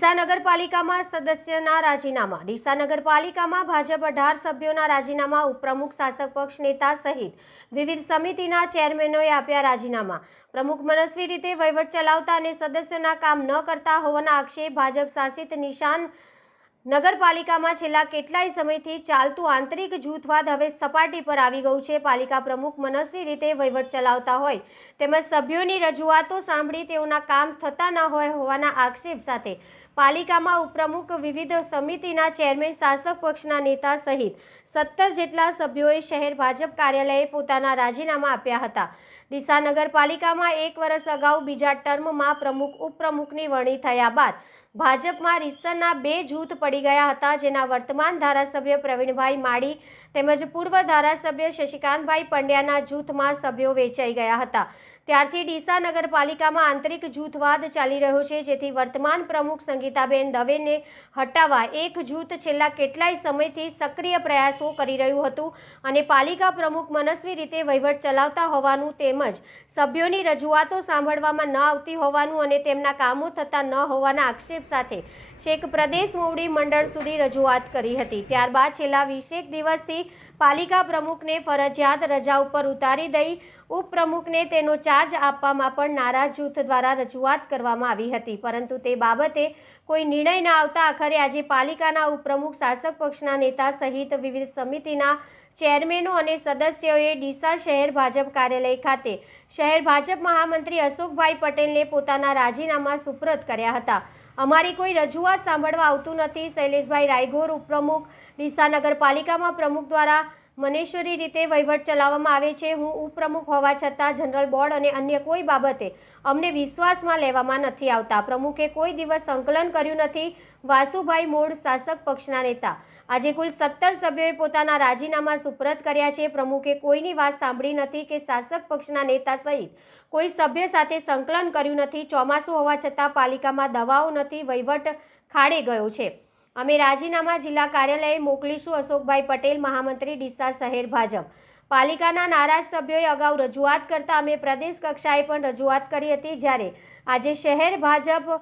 ડીસા નગરપાલિકામાં સદસ્યના રાજીનામા. ડીસા નગરપાલિકામાં ભાજપ અઢાર સભ્યોના રાજીનામા, ઉપપ્રમુખ શાસક પક્ષ નેતા સહિત વિવિધ સમિતિના ચેરમેનોએ આપ્યા રાજીનામા. પ્રમુખ મનસ્વી રીતે વહીવટ ચલાવતા અને સદસ્યોના કામ ન કરતા હોવાના આક્ષેપ ભાજપ શાસિત નિશાન નગરપાલિકામાં છેલ્લા કેટલાય સમયથી ચાલતું આંતરિક જૂથવાદ હવે સપાટી પર આવી ગયું છે. પાલિકા પ્રમુખ મનસ્વી રીતે વહીવટ ચલાવતા હોય તેમજ સભ્યોની રજૂઆતો સાંભળી તેઓના કામ થતા ન હોય હોવાના આક્ષેપ સાથે પાલિકામાં ઉપપ્રમુખ વિવિધ સમિતિના ચેરમેન, શાસક પક્ષના નેતા સહિત સત્તર જેટલા સભ્યોએ શહેર ભાજપ કાર્યાલયે પોતાના રાજીનામા આપ્યા હતા. ડીસા નગરપાલિકામાં એક વર્ષ અગાઉ બીજા ટર્મમાં પ્રમુખ, ઉપપ્રમુખની વરણી થયા બાદ ભાજપમાં રીસરના બે જૂથ પડી ગયા હતા, જેના વર્તમાન ધારાસભ્ય પ્રવીણભાઈ માળી તેમજ પૂર્વ ધારાસભ્ય શશિકાંતભાઈ પંડ્યાના જૂથમાં સભ્યો વેચાઈ ગયા હતા. ત્યારથી ડીસા નગરપાલિકામાં આંતરિક જૂથવાદ ચાલી રહ્યો છે, જેથી વર્તમાન પ્રમુખ સંગીતાબેન દવેને હટાવવા એક જૂથ છેલ્લા કેટલાય સમયથી સક્રિય પ્રયાસો કરી રહ્યું હતું અને પાલિકા પ્રમુખ મનસ્વી રીતે વહીવટ ચલાવતા હોવાનું તેમજ સભ્યોની રજૂઆતો સાંભળવામાં ન આવતી હોવાનું અને તેમના કામો થતા ન હોવાના આક્ષેપ સાથે છેક પ્રદેશ મોવડી મંડળ સુધી રજૂઆત કરી હતી. ત્યારબાદ છેલ્લા વીસેક દિવસથી પાલિકા પ્રમુખને ફરજિયાત રજા ઉપર ઉતારી દઈ ઉપપ્રમુખને તેનો ચાર્જ આપવામાં પણ નારાજ જૂથ દ્વારા રજૂઆત કરવામાં આવી હતી. પરંતુ તે બાબતે કોઈ નિર્ણય ન આવતા આખરે આજે પાલિકાના ઉપપ્રમુખ, શાસક પક્ષના નેતા સહિત વિવિધ સમિતિના ચેરમેનો અને સદસ્યોએ ડીસા શહેર ભાજપ કાર્યાલય ખાતે શહેર ભાજપ મહામંત્રી અશોકભાઈ પટેલને પોતાના રાજીનામા સુપ્રત કર્યા હતા. અમારી કોઈ રજૂઆત સાંભળવા આવતું નથી. શૈલેષભાઈ રાયગોર ઉપપ્રમુખ ડીસા નગરપાલિકામાં પ્રમુખ દ્વારા મનેશ્વરી રીતે વહીવટ ચલાવવામાં આવે છે. હું ઉપપ્રમુખ હોવા છતાં જનરલ બોર્ડ અને અન્ય કોઈ બાબતે અમને વિશ્વાસમાં લેવામાં નથી આવતા. પ્રમુખે કોઈ દિવસ સંકલન કર્યું નથી. વાસુભાઈ મોડ શાસક પક્ષના નેતા. આજે કુલ સત્તર સભ્યોએ પોતાના રાજીનામા સુપ્રત કર્યા છે. પ્રમુખે કોઈની વાત સાંભળી નથી કે શાસક પક્ષના નેતા સહિત કોઈ સભ્ય સાથે સંકલન કર્યું નથી. ચોમાસું હોવા છતાં પાલિકામાં દવાઓ નથી. વહીવટ ખાડે ગયો છે. અમે રાજીનામા જિલ્લા કાર્યાલયે મોકલીશું અશોકભાઈ પટેલ, મહામંત્રી ડીસા શહેર ભાજપ. પાલિકાના નારાજ સભ્યોએ અગાઉ રજૂઆત કરતા અમે પ્રદેશ કક્ષાએ પણ રજૂઆત કરી હતી જ્યારે આજે શહેર ભાજપ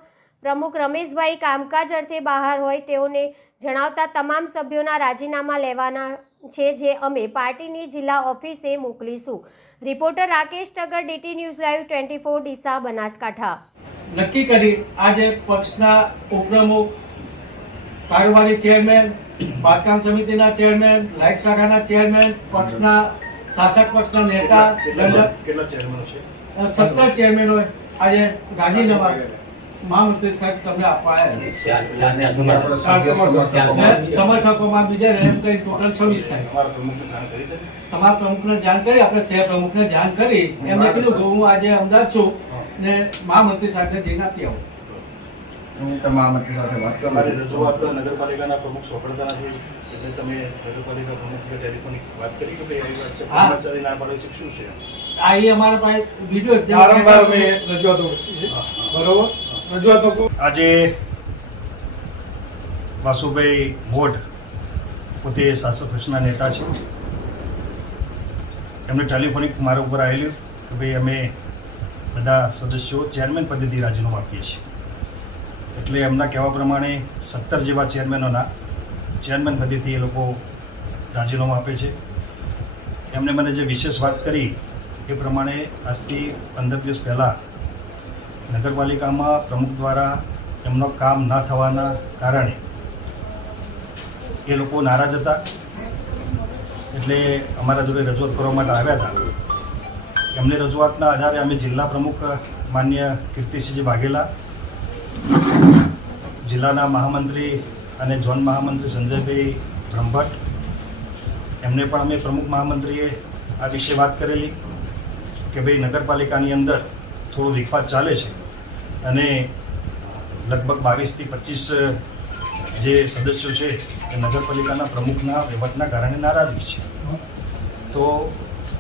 પ્રમુખ રમેશભાઈ કામકાજ અર્થે બહાર હોય તેઓને જણાવતા તમામ સભ્યોના રાજીનામા લેવાના છે જે અમે પાર્ટીની જિલ્લા ઓફિસે મોકલીશું. Reporter Rakesh Tagar, DT news live twenty four Deesa Banaskantha. નક્કી કરી આજે પક્ષના ઉપપ્રમુખ કારોબારી ચેરમેન બાંધકામ સમિતિના ચેરમેન લાઇટ શાખાના ચેરમેન પક્ષના શાસક પક્ષના નેતા કેટલા કેટલા ચેરમેનો છે? સત્તર ચેરમેનો આજે ગાંધીનગર મહામંત્રી સાહેબ તમને આપવા આવ્યા સમર્થકોમાં બીજા એમ કઈ ટોટલ છવ્વીસ થાય. તમારા પ્રમુખને જાણ કરી આપણે શહેર પ્રમુખને જાણ કરી. એમને કીધું હું આજે અમદાવાદ છું ને મહામંત્રી સાહેબને જઈને આપી આવું. હું સાથે વાત કરું. રજૂઆત નગરપાલિકાના પ્રમુખ સફળતા નથી એટલે તમે નગરપાલિકા પ્રમુખ ટેલિફોનિક વાત કરી કે ભાઈ આવી વાત છે કર્મચારી ના પાડે છે શું છે? આ એ અમારા પાસે વીડિયો વારંવાર અમે રજૂઆતો બરોબર? રજૂઆતો આજે વાસુભાઈ મોઢ પોતે શાસક પક્ષના નેતા છે. એમને ટેલિફોનિક મારા ઉપર આવેલું કે ભાઈ અમે બધા સદસ્યો ચેરમેન પદેથી રાજીનામું આપીએ છીએ. એટલે એમના કહેવા પ્રમાણે સત્તર જેવા ચેરમેનોના ચેરમેન પદેથી એ લોકો રાજીનામું આપે છે. એમને મને જે વિશેષ વાત કરી એ પ્રમાણે આજથી પંદર દિવસ પહેલાં નગરપાલિકામાં પ્રમુખ દ્વારા એમનો કામ ન થવાના કારણે એ લોકો નારાજ હતા. એટલે અમારા જોડે રજૂઆત કરવા માટે આવ્યા હતા. એમની રજૂઆતના આધારે અમે જિલ્લા પ્રમુખ માન્ય કીર્તિસિંહજી વાઘેલા જિલ્લાના મહામંત્રી અને ઝોન મહામંત્રી સંજયભાઈ બ્રહ્મભટ્ટ, એમને પણ અમે પ્રમુખ મહામંત્રીએ આ વિશે વાત કરેલી કે ભાઈ નગરપાલિકાની અંદર થોડો વિખવાદ ચાલે છે અને લગભગ બાવીસથી પચીસ જે સદસ્યો છે એ નગરપાલિકાના પ્રમુખના વહીવટના કારણે નારાજગી છે. તો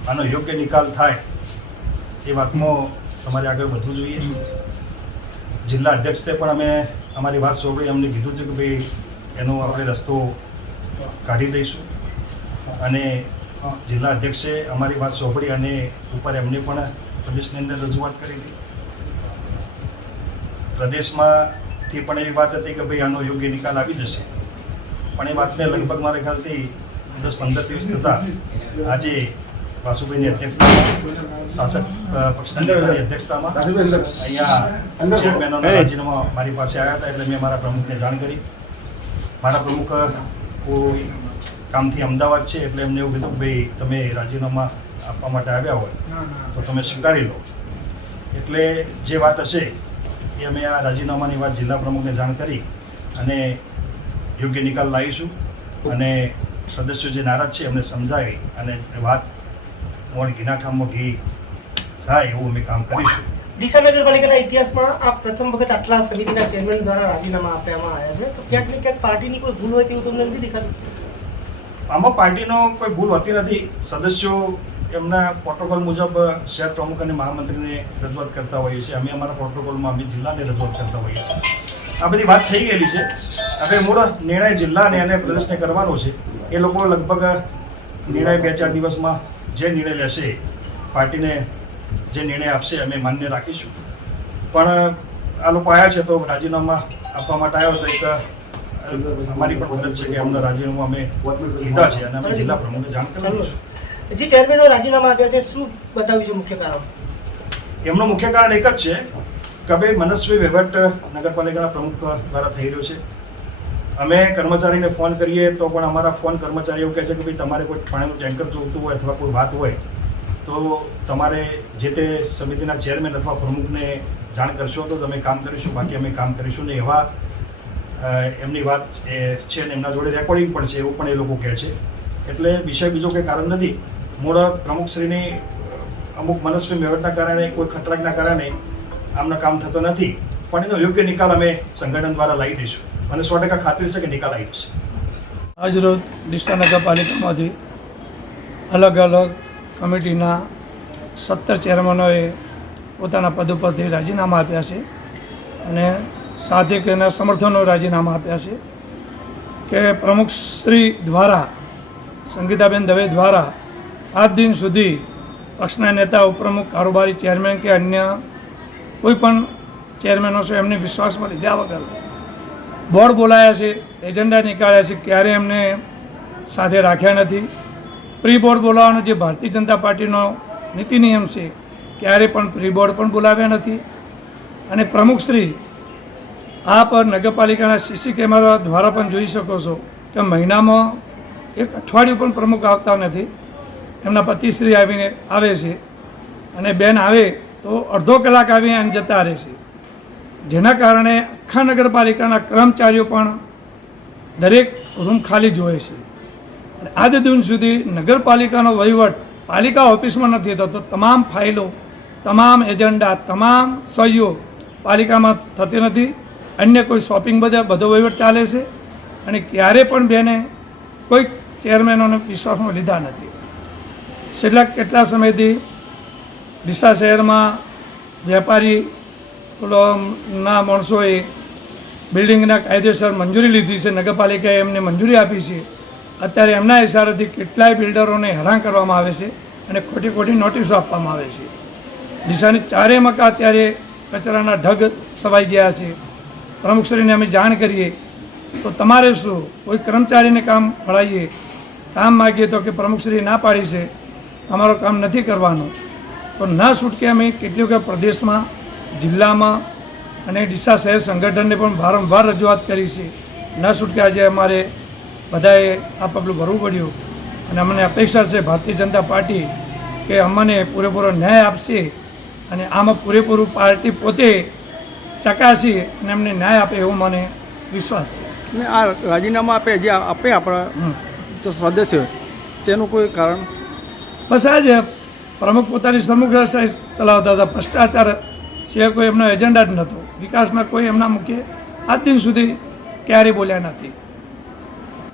આનો યોગ્ય નિકાલ થાય એ વાતમાં તમારે આગળ વધવું જોઈએ. જિલ્લા અધ્યક્ષે પણ અમે અમારી વાત સાંભળી, અમને કીધું છે કે ભાઈ એનો આપણે રસ્તો કાઢી દઈશું. અને જિલ્લા અધ્યક્ષે અમારી વાત સાંભળી અને ઉપર એમને પણ પ્રદેશની અંદર રજૂઆત કરી હતી. પ્રદેશમાંથી પણ એવી વાત હતી કે ભાઈ આનો યોગ્ય નિકાલ આવી જશે. પણ એ વાતને લગભગ મારા ખ્યાલથી દસ પંદર દિવસ થતાં આજે વાસુભાઈની અધ્યક્ષતામાં શાસક પક્ષના નેતાની અધ્યક્ષતામાં અહીંયા ચેરમેનોના રાજીનામા મારી પાસે આવ્યા હતા એટલે મેં મારા પ્રમુખને જાણ કરી. મારા પ્રમુખ કોઈ કામથી અમદાવાદ છે એટલે એમને એવું કીધું કે ભાઈ તમે રાજીનામા આપવા માટે આવ્યા હોય તો તમે સ્વીકારી લો. એટલે જે વાત હશે એ અમે આ રાજીનામાની વાત જિલ્લા પ્રમુખને જાણ કરી અને યોગ્ય નિકાલ લાવીશું. અને સદસ્યો જે નારાજ છે એમને સમજાવી અને વાત ઠામમાં ઘી થાય એવું અમે કામ કરીશું. ડીસા નગરપાલિકાના ઇતિહાસમાં આ પ્રથમ વખત આટલા સમિતિના ચેરમેન દ્વારા રાજીનામા આપવામાં આવ્યા છે. તો ક્યાંક ને ક્યાંક પાર્ટીની કોઈ ભૂલ હોય તેવું તમને નથી દેખાતું? આમાં પાર્ટીનો કોઈ ભૂલ હોતી નથી. સદસ્યો એમના પ્રોટોકોલ મુજબ શહેર પ્રમુખ અને મહામંત્રીને રજૂઆત કરતા હોઈએ છીએ. અમે અમારા પ્રોટોકોલમાં અમે જિલ્લાને રજૂઆત કરતા હોઈએ છીએ. આ બધી વાત થઈ ગયેલી છે. હવે મૂળ નિર્ણય જિલ્લાને અને પ્રદેશને કરવાનો છે. એ લોકો લગભગ નિર્ણય બે ચાર દિવસમાં જે નિર્ણય લેશે પાર્ટીને જે નિર્ણય આપશે અમે માન્ય રાખીશું. પણ આ લોકો આવ્યા છે તો રાજીનામા આપવા માટે આવ્યો તો એક અમારી પણ ફરજ છે કે અમને રાજીનામું અમે લીધા છે અને અમે જિલ્લા પ્રમુખને જાણ કરી જે ચેરમેનો રાજીનામા આપ્યા છે શું બતાવ્યું છે મુખ્ય કારણ? એમનું મુખ્ય કારણ એક જ છે કે ભાઈ મનસ્વી વહીવટ નગરપાલિકાના પ્રમુખ દ્વારા થઈ રહ્યો છે. અમે કર્મચારીને ફોન કરીએ તો પણ અમારા ફોન કર્મચારી એવું કહે છે કે ભાઈ તમારે કોઈ પાણીનું ટેન્કર જોઈતું હોય અથવા કોઈ વાત હોય, તો તમારે જે તે સમિતિના ચેરમેન અથવા પ્રમુખને જાણ કરશો તો તમે કામ કરીશું, બાકી અમે કામ કરીશું ને એવા એમની વાત છે ને એમના જોડે રેકોર્ડિંગ પણ છે એવું પણ એ લોકો કહે છે. એટલે વિષય બીજો કંઈ કારણ નથી. મૂળ પ્રમુખશ્રીની અમુક મનસ્વી મેવટના કારણે, કોઈ ખતરાકના કારણે આમનો કામ થતો નથી. પણ એનો યોગ્ય નિકાલ અમે સંગઠન દ્વારા લાવી દઈશું. મને સો ટકા ખાતરી છે કે નિકાલ આવી જશે. આજરોજ ડીસા નગરપાલિકામાંથી અલગ અલગ કમિટીના સત્તર ચેરમેનોએ પોતાના પદ ઉપરથી રાજીનામા આપ્યા છે અને સાથે એના સમર્થનો રાજીનામા આપ્યા છે કે પ્રમુખશ્રી દ્વારા, સંગીતાબેન દવે દ્વારા આજ દિન સુધી પક્ષના નેતા, ઉપપ્રમુખ, કારોબારી ચેરમેન કે અન્ય કોઈ પણ ચેરમેનો છે એમને વિશ્વાસમાં લીધા વગર બોર્ડ બોલાયા છે, એજન્ડા નીકાળ્યા છે, ક્યારે એમને સાથે રાખ્યા નથી. પ્રી બોર્ડ બોલાવવાનો જે ભારતીય જનતા પાર્ટીનો નીતિ નિયમ છે, ક્યારે પણ પ્રી બોર્ડ પણ બોલાવ્યા નથી. અને પ્રમુખશ્રી આપ નગરપાલિકાના સીસી કેમેરા દ્વારા પણ જોઈ શકો છો કે મહિનામાં એક અઠવાડિયું પણ પ્રમુખ આવતા નથી. એમના પતિશ્રી આવીને આવે છે અને બેન આવે તો અડધો કલાક આવીને જતા રહે છે. જેના કારણે આખા નગરપાલિકાના કર્મચારીઓ પણ દરેક રૂમ ખાલી જોવે છે. અને આજ દિન સુધી નગરપાલિકાનો વહીવટ પાલિકા ઓફિસમાં નથી થતો તમામ ફાઇલો, તમામ એજન્ડા, તમામ સહીઓ પાલિકામાં થતી નથી. અન્ય કોઈ શોપિંગ બધા બધો વહીવટ ચાલે છે. અને ક્યારે પણ બેને કોઈ ચેરમેનોને વિશ્વાસમાં લીધા નથી. છેલ્લા કેટલા સમયથી ડીસા શહેરમાં વેપારી ના માણસોએ બિલ્ડિંગના કાયદેસર મંજૂરી લીધી છે. નગરપાલિકાએ એમને મંજૂરી આપી છે. અત્યારે એમના ઇશારાથી કેટલાય બિલ્ડરોને હેરાન કરવામાં આવે છે અને ખોટી ખોટી નોટિસો આપવામાં આવે છે. દિશાની ચારે મકા અત્યારે કચરાના ઢગ સવાઈ ગયા છે. પ્રમુખશ્રીને અમે જાણ કરીએ. તો તમારે શું? કોઈ કર્મચારીને કામ ફળાવીએ કામ માગીએ તો કે પ્રમુખશ્રી ના પાડી છે. તમારો કામ નથી કરવાનું. તો ના છૂટકે અમે કેટલીક પ્રદેશમાં જિલ્લામાં અને ડીસા શહેર સંગઠનને પણ વારંવાર રજૂઆત કરી છે. ન છૂટકે આજે અમારે બધાએ આ પગલું ભરવું પડ્યું. અને અમને અપેક્ષા છે ભારતીય જનતા પાર્ટી કે અમને પૂરેપૂરો ન્યાય આપશે અને આમાં પૂરેપૂરું પાર્ટી પોતે ચકાસી અને અમને ન્યાય આપે એવો મને વિશ્વાસ છે. ને આ રાજીનામા આપે જે આપે આપણા સદસ્ય તેનું કોઈ કારણ? બસ આ જ પ્રમુખ પોતાની સમગ્ર ચલાવતા હતા. ભ્રષ્ટાચાર સિવાય કોઈ એમનો એજન્ડા જ નહોતો. વિકાસના કોઈ એમના મુખ્ય આજ દિન સુધી ક્યારેય બોલ્યા નથી.